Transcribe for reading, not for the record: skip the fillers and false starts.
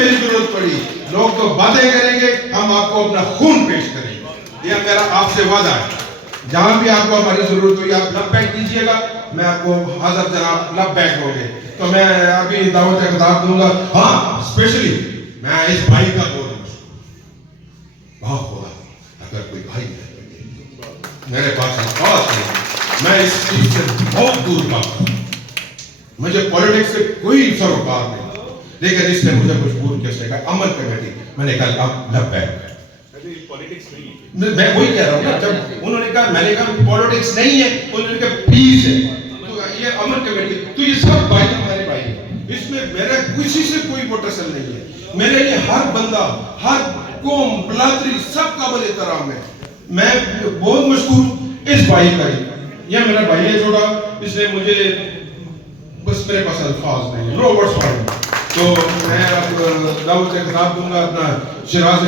میری ضرورت پڑی لوگ تو باتیں کریں گے, ہم آپ کو اپنا خون پیش کریں گے. یہ میرا آپ سے وعدہ ہے. جہاں بھی آپ کو ہماری ضرورت ہوئی آپ لبیک دیجیے گا, میں آپ کو حاضر جناب لبیک ہوں گے. تو میں ابھی دعوت خطاب دوں گا. ہاں اسپیشلی میں اس بھائی کا بول رہا ہوں, بہت ہوا اگر کوئی بھائی ہے میرے پاس خاص ہے, میں اس چیز سے بہت دور کا ہوں, مجھے پولیٹکس سے کوئی سروکار نہیں, لیکن اس نے مجھے مجبور کیا عمل کمیٹی. میں نے کہا اب لبیک. میں وہی کہہ رہا ہوں نا, جب انہوں نے کہا, میں نے کہا پولیٹکس نہیں ہے, انہوں نے کہا پیس ہے. تو یہ عمل کمیٹی, تو یہ سب بھائی ہمارے بھائی ہیں, اس میں میرا کسی سے کوئی ووٹرسل نہیں ہے. میرے لیے ہر بندہ, ہر قوم, برادری سب قابل احترام ہے. میں بہت مشکور اس بھائی کا ہی, یہ میرا بھائی ہے چھوٹا, اس نے مجھے بس میرے پاس الفاظ نہیں, نو ورڈز فار. تو میں اب دعوت خطاب دوں گا اپنا شیراز